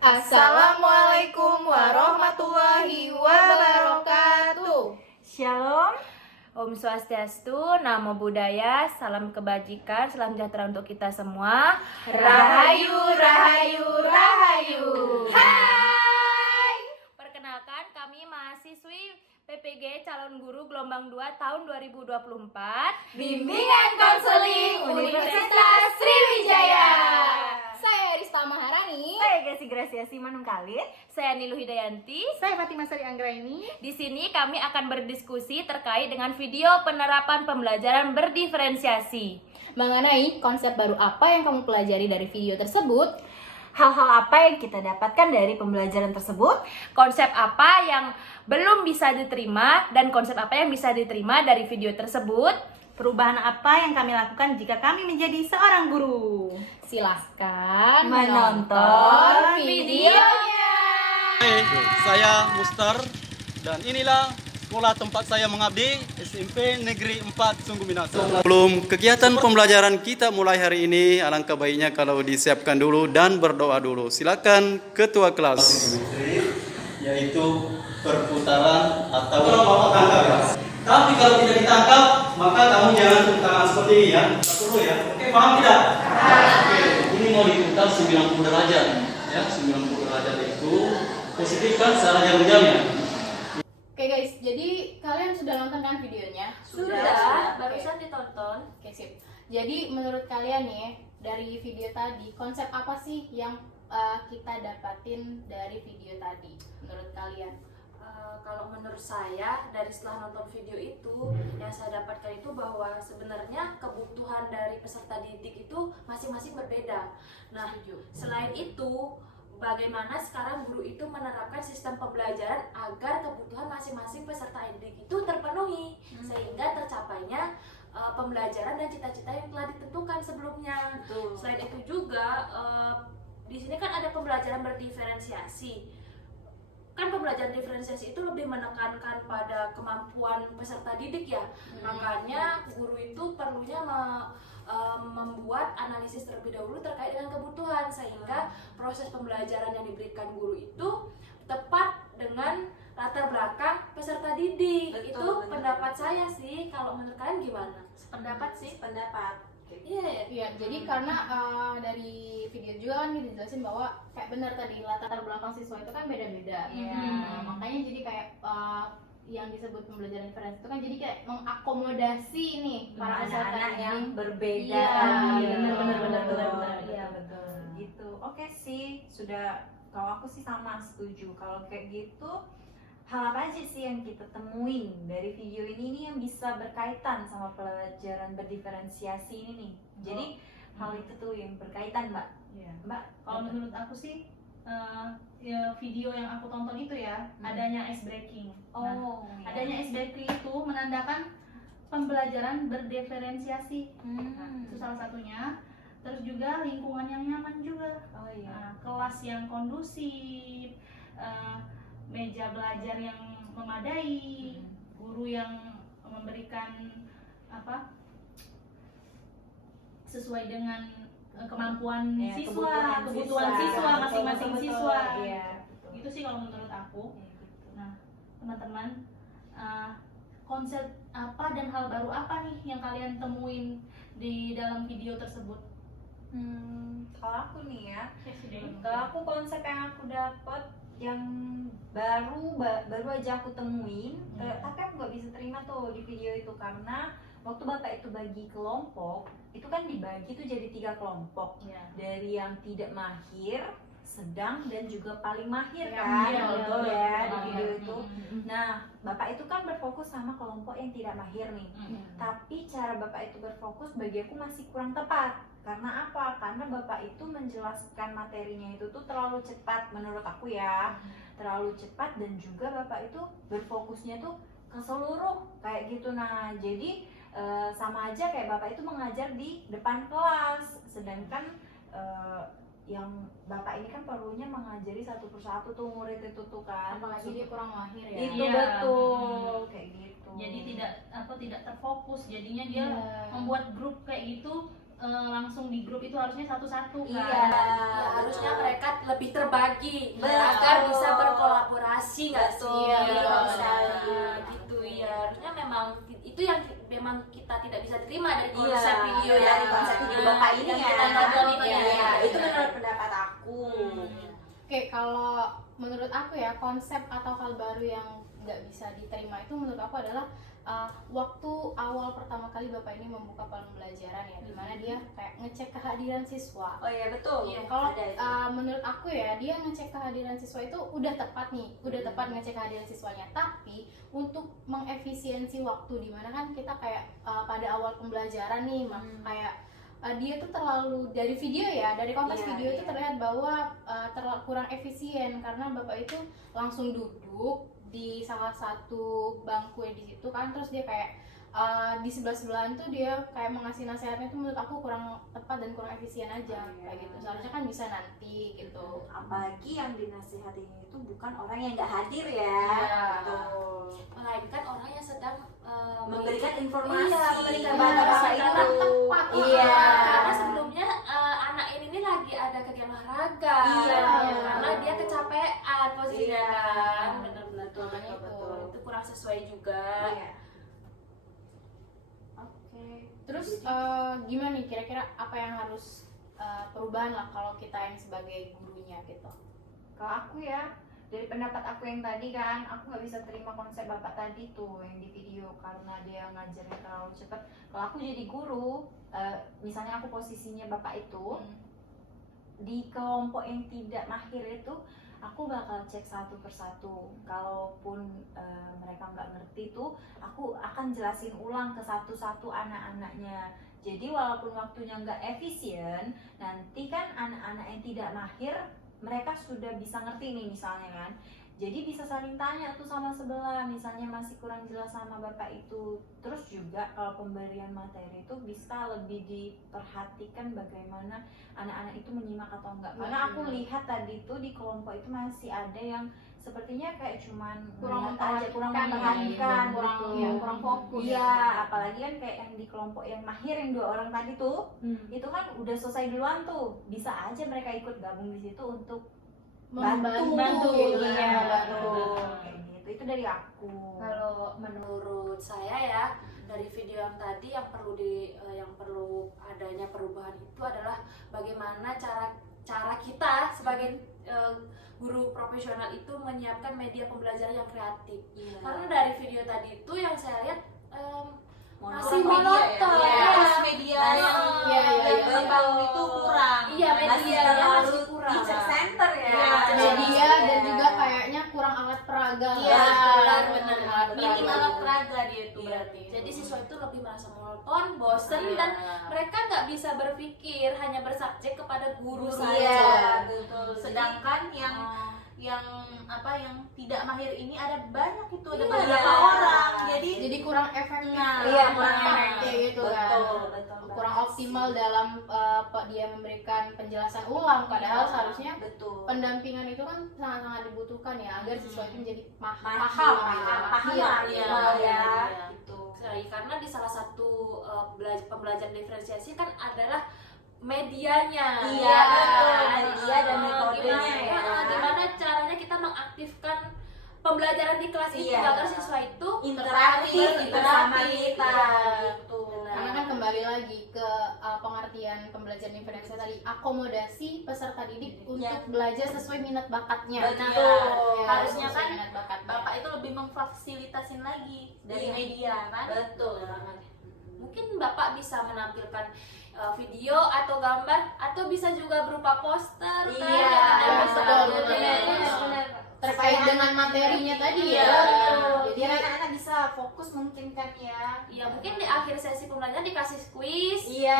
Assalamualaikum warahmatullahi wabarakatuh. Shalom, Om Swastiastu, Namo Buddhaya, salam kebajikan, salam sejahtera untuk kita semua. Rahayu, rahayu, rahayu. Hai. Perkenalkan, kami mahasiswi PPG Calon Guru Gelombang 2 tahun 2024 Bimbingan Konseling Universitas Sriwijaya. Saya Rista Maharani. saya Gasi Grasiasi Manungkalit. Saya Nilu Hidayanti. Saya Fatimah Sari Anggraini. Di sini kami akan berdiskusi terkait dengan video penerapan pembelajaran berdiferensiasi. Mengenai konsep baru apa yang kamu pelajari dari video tersebut? Hal-hal apa yang kita dapatkan dari pembelajaran tersebut? Konsep apa yang belum bisa diterima dan konsep apa yang bisa diterima dari video tersebut? Perubahan apa yang kami lakukan jika kami menjadi seorang guru? Silahkan Menonton videonya. Hai, saya Mustar dan inilah sekolah tempat saya mengabdi, SMP Negeri 4 Sungguh Minasa. Sebelum kegiatan pembelajaran kita mulai hari ini, alangkah baiknya kalau disiapkan dulu dan berdoa dulu. Silakan ketua kelas. Yaitu perputaran atau tangkap. Tapi kalau tidak ditangkap, maka kamu jangan tepuk tangan seperti ini ya. Dulu ya. Oke, paham tidak? Oke, ini mau diputar 90 derajat. Ya, 90 derajat itu positif kan cara jamnya. Oke guys, jadi kalian sudah nonton kan videonya? Barusan ditonton. Oke, sip. Jadi menurut kalian nih, dari video tadi, konsep apa sih yang kita dapatin dari video tadi? Menurut kalian? Kalau menurut saya, dari setelah nonton video itu, yang saya dapatkan itu bahwa sebenarnya kebutuhan dari peserta didik itu masing-masing berbeda. Nah, selain itu, bagaimana sekarang guru itu menerapkan sistem pembelajaran agar kebutuhan masing-masing peserta didik itu terpenuhi, sehingga tercapainya pembelajaran dan cita-cita yang telah ditentukan sebelumnya. Selain itu juga, di sini kan ada pembelajaran berdiferensiasi. Kan pembelajaran diferensiasi itu lebih menekankan pada kemampuan peserta didik ya. Makanya guru itu perlunya membuat analisis terlebih dahulu terkait dengan kebutuhan, sehingga proses pembelajaran yang diberikan guru itu tepat dengan latar belakang peserta didik. Itu pendapat saya sih. Kalau menurut kalian gimana? Pendapat sih, pendapat. Iya, jadi karena dari video juga kan dijelasin bahwa kayak benar tadi latar belakang siswa itu kan beda-beda. Nah, makanya jadi kayak yang disebut pembelajaran diferensi itu kan jadi kayak mengakomodasi nih para peserta Anak-anak yang didik. berbeda. Iya, benar. Iya, betul. Gitu. Oke sih, sudah. Kalau aku sih sama setuju. Kalau kayak gitu, hal apa aja sih yang kita temuin dari video ini nih yang bisa berkaitan sama pelajaran berdiferensiasi ini nih? Jadi hal itu tuh yang berkaitan, Mbak. Ya. Mbak, Kalau menurut aku sih ya video yang aku tonton itu ya adanya ice breaking. oh, Nah, adanya ice breaking itu menandakan pembelajaran berdiferensiasi. Nah, itu salah satunya. Terus juga lingkungan yang nyaman juga. Oh iya. Nah, kelas yang kondusif, meja belajar yang memadai, guru yang memberikan apa sesuai dengan kemampuan Ya, siswa, kebutuhan siswa masing-masing Betul, siswa. iya. Itu sih kalau menurut aku. Iya, gitu. Nah, teman-teman, konsep apa dan hal baru apa nih yang kalian temuin di dalam video tersebut? Kalau aku nih ya, kalau aku konsep yang aku dapat yang baru aja aku temuin, tapi aku nggak bisa terima tuh di video itu karena waktu bapak itu bagi kelompok, itu kan dibagi tuh jadi 3 kelompok, dari yang tidak mahir, sedang dan juga paling mahir kan, iya, betul betul, ya di betul. video itu. Nah, bapak itu kan berfokus sama kelompok yang tidak mahir nih, tapi cara bapak itu berfokus bagi aku masih kurang tepat. Karena apa? Karena bapak itu menjelaskan materinya itu tuh terlalu cepat menurut aku ya, terlalu cepat dan juga bapak itu berfokusnya tuh ke seluruh kayak gitu. Nah, jadi sama aja kayak bapak itu mengajar di depan kelas, sedangkan yang bapak ini kan perlunya mengajari satu persatu tuh murid itu tuh kan, Apalagi dia kurang mahir ya. itu Iya. betul kayak gitu. Jadi tidak terfokus, jadinya dia membuat grup kayak gitu langsung di grup itu harusnya satu-satu kan. Iya. Ya, harusnya mereka lebih terbagi Betul. agar bisa berkolaborasi nggak sih? Betul, Iya, betul sekali. gitu ya. Harusnya memang itu yang memang kita tidak bisa terima dari Iya, konsep video ya. dari konsep video Bapak ini yang ya. kita nonton ini Iya, ya. itu menurut pendapat aku. Oke, kalau menurut aku ya konsep atau hal baru yang nggak bisa diterima itu menurut aku adalah waktu awal pertama kali Bapak ini membuka pembelajaran ya, dimana dia kayak ngecek kehadiran siswa. Oh iya betul. Iya, kalau Ada itu. menurut aku ya dia ngecek kehadiran siswa itu udah tepat nih, udah tepat ngecek kehadiran siswanya. Tapi untuk mengefisiensi waktu, dimana kan kita kayak pada awal pembelajaran nih, kayak dia tuh terlalu dari video ya, dari kontes Iya, video itu iya. terlihat bahwa terlalu kurang efisien karena Bapak itu langsung duduk di salah satu bangku di situ kan, terus dia kayak di sebelah-sebelahan tuh dia kayak mengasih nasihatnya tuh menurut aku kurang tepat dan kurang efisien aja. Iya. Kayak gitu, seharusnya kan bisa nanti gitu. Apalagi yang dinasihatin itu bukan orang yang nggak hadir ya. Iya. Betul. Melainkan orang yang sedang Memberikan informasi Iya, memberikan kepada informasi Bapak karena itu. tepat. Iya. Karena sebelumnya anak ini nih lagi ada kegiatan olahraga. Iya. Karena dia kecapean posisinya Iya. kan. Benar-benar Betul, makanya betul. itu kurang sesuai juga. Iya. Oke. Terus gimana nih kira-kira apa yang harus perubahan lah kalau kita yang sebagai gurunya gitu? Kalau aku ya, dari pendapat aku yang tadi kan, aku nggak bisa terima konsep Bapak tadi tuh yang di video karena dia ngajarnya terlalu cepat. Kalau aku jadi guru, misalnya aku posisinya Bapak itu di kelompok yang tidak mahir itu, aku bakal cek satu persatu. Kalaupun mereka nggak ngerti tuh, aku akan jelasin ulang ke satu-satu anak-anaknya. Jadi walaupun waktunya nggak efisien, nanti kan anak-anak yang tidak mahir mereka sudah bisa ngerti nih misalnya kan. Jadi bisa saling tanya tuh sama sebelah, misalnya masih kurang jelas sama Bapak itu. Terus juga kalau pemberian materi itu bisa lebih diperhatikan bagaimana anak-anak itu menyimak atau enggak. Karena aku lihat tadi tuh di kelompok itu masih ada yang sepertinya kayak cuman Kurang melihat aja, kurang memperhatikan, memperhatikan, kurang gitu. ya, kurang fokus. Iya, apalagi kan kayak yang di kelompok yang mahir yang 2 orang tadi tuh, itu kan udah selesai duluan tuh. Bisa aja mereka ikut gabung di situ untuk Membantu gitu gitu ya, kan. betul. Kayak gitu. Itu dari aku. Kalau menurut saya ya, dari video yang tadi yang perlu adanya perubahan itu adalah bagaimana cara kita sebagai guru profesional itu menyiapkan media pembelajaran yang kreatif. Karena dari video tadi itu yang saya lihat masih monoton. Media Nah, yang iya. terbangun itu kurang. Iya, medianya masih kurang. Teacher center ya. Iya, Media dan juga kayaknya kurang alat peraga. Iya, benar. Minim alat peraga dia itu Iya. berarti. Jadi siswa itu lebih merasa monoton, bosen, dan mereka nggak bisa berpikir, hanya bersubjek kepada guru saja. Iya, betul. Jadi, Sedangkan yang tidak mahir ini ada banyak itu, ada Iya. beberapa orang. Jadi kurang efektif. Nah, iya, kurang kurang tepat kayak gitu kan. betul. Kurang optimal dalam dia memberikan penjelasan ulang, padahal seharusnya betul. pendampingan itu kan sangat-sangat dibutuhkan ya agar siswa itu menjadi Mahir, paham ya. Gitu. sekali, karena di salah satu pembelajaran diferensiasi kan adalah medianya. Iya, betul. Media dan Ah, metodenya gimana, ya. gimana caranya kita mengaktifkan pembelajaran di kelas itu Iya. agar siswa itu Interaktif bersama kita. gitu. karena kan kembali lagi ke pengertian pembelajaran diferensiasi tadi, akomodasi peserta didik untuk Iya. belajar sesuai minat bakatnya. Betul. Ya, Harusnya sesuai kan minat bakatnya. Bapak itu lebih memfasilitasin lagi dari Iya. media kan. Betul. Mungkin Bapak bisa menampilkan video atau gambar, atau bisa juga berupa poster Iya, kan, betul, benar. terkait dengan materinya tadi ya. Jadi Jadi anak-anak bisa fokus mungkin kan ya. Ya mungkin di akhir sesi pembelajaran dikasih quiz. Iya.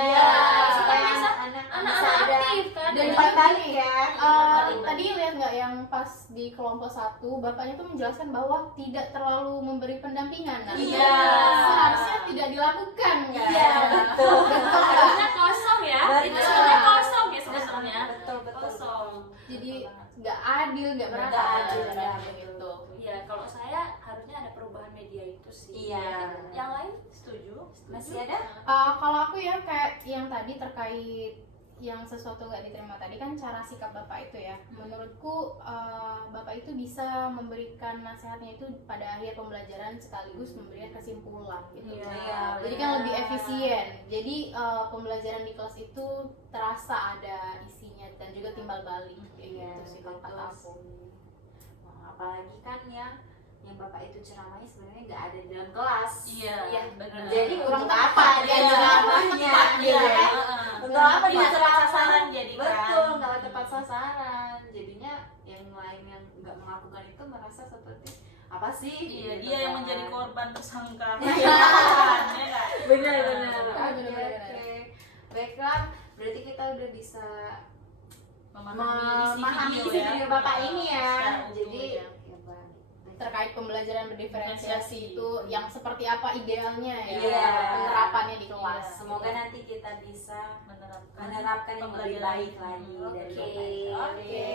supaya bisa anak-anak aktif kan. Dan Empat kali ya. tadi lihat nggak yang pas di kelompok 1 bapaknya tuh menjelaskan bahwa tidak terlalu memberi pendampingan. Nah, itu Iya. seharusnya tidak dilakukan kan. Iya, betul. Harusnya kosong ya. Betul. Itu sebenarnya kosong ya sebetulnya. Betul. Kosong. Jadi nggak adil, nggak merata Nggak adil, ya, betul. begitu. Ya kalau saya harusnya ada perubahan media itu sih. Iya. Yang lain Setuju. Masih ada? Kalau aku ya kayak yang tadi terkait yang sesuatu nggak diterima tadi kan cara sikap bapak itu ya, menurutku bapak itu bisa memberikan nasihatnya itu pada akhir pembelajaran sekaligus memberikan kesimpulan gitu. Iya, Jadi kan lebih efisien. Jadi pembelajaran di kelas itu terasa ada isinya dan juga timbal balik kayak Iya, gitu sih kalau kata aku. Nah, apalagi kan yang bapak itu ceramahnya sebenarnya nggak ada di dalam kelas. Iya, benar. Jadi kurang Untuk apa dia Iya. ceramahnya? Iya. Gitu kan? Untuk apa dia Tidak tepat ceramah? sasaran jadi kan. Betul, nggak tepat sasaran. Jadinya yang lain yang nggak melakukan itu merasa seperti apa sih? Iya, Gitu dia yang kan. menjadi korban tersangka. Iya. Ya kan? Benar-benar. Benar-benar. Oke. Baiklah, berarti kita udah bisa Memahami isi video bapak ini ya. Secara utuh, Jadi ya. ya, Bang. Terkait pembelajaran berdiferensiasi Diferensiasi. itu yang seperti apa idealnya ya Iya. penerapannya di kelas. Semoga nanti kita bisa menerapkan menerapkan yang lebih pembelajaran. baik lagi dari Oke. bapak itu. Oke.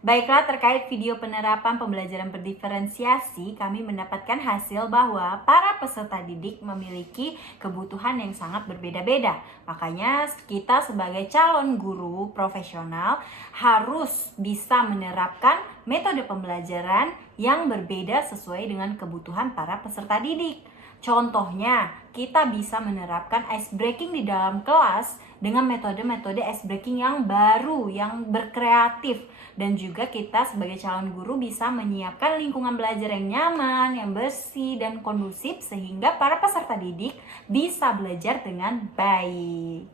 Baiklah, terkait video penerapan pembelajaran berdiferensiasi, kami mendapatkan hasil bahwa para peserta didik memiliki kebutuhan yang sangat berbeda-beda. Makanya kita sebagai calon guru profesional harus bisa menerapkan metode pembelajaran yang berbeda sesuai dengan kebutuhan para peserta didik. Contohnya, kita bisa menerapkan ice breaking di dalam kelas dengan metode-metode ice breaking yang baru, yang berkreatif. Dan juga kita sebagai calon guru bisa menyiapkan lingkungan belajar yang nyaman, yang bersih, dan kondusif sehingga para peserta didik bisa belajar dengan baik.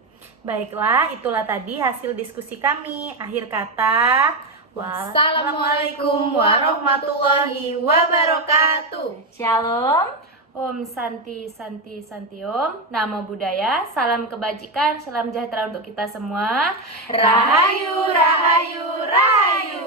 Baiklah, itulah tadi hasil diskusi kami. Akhir kata, Wassalamualaikum warahmatullahi wabarakatuh. Shalom. Om Santi Santi Santi Om, Namo Buddhaya, salam kebajikan, salam sejahtera untuk kita semua. Rahayu, rahayu, rahayu.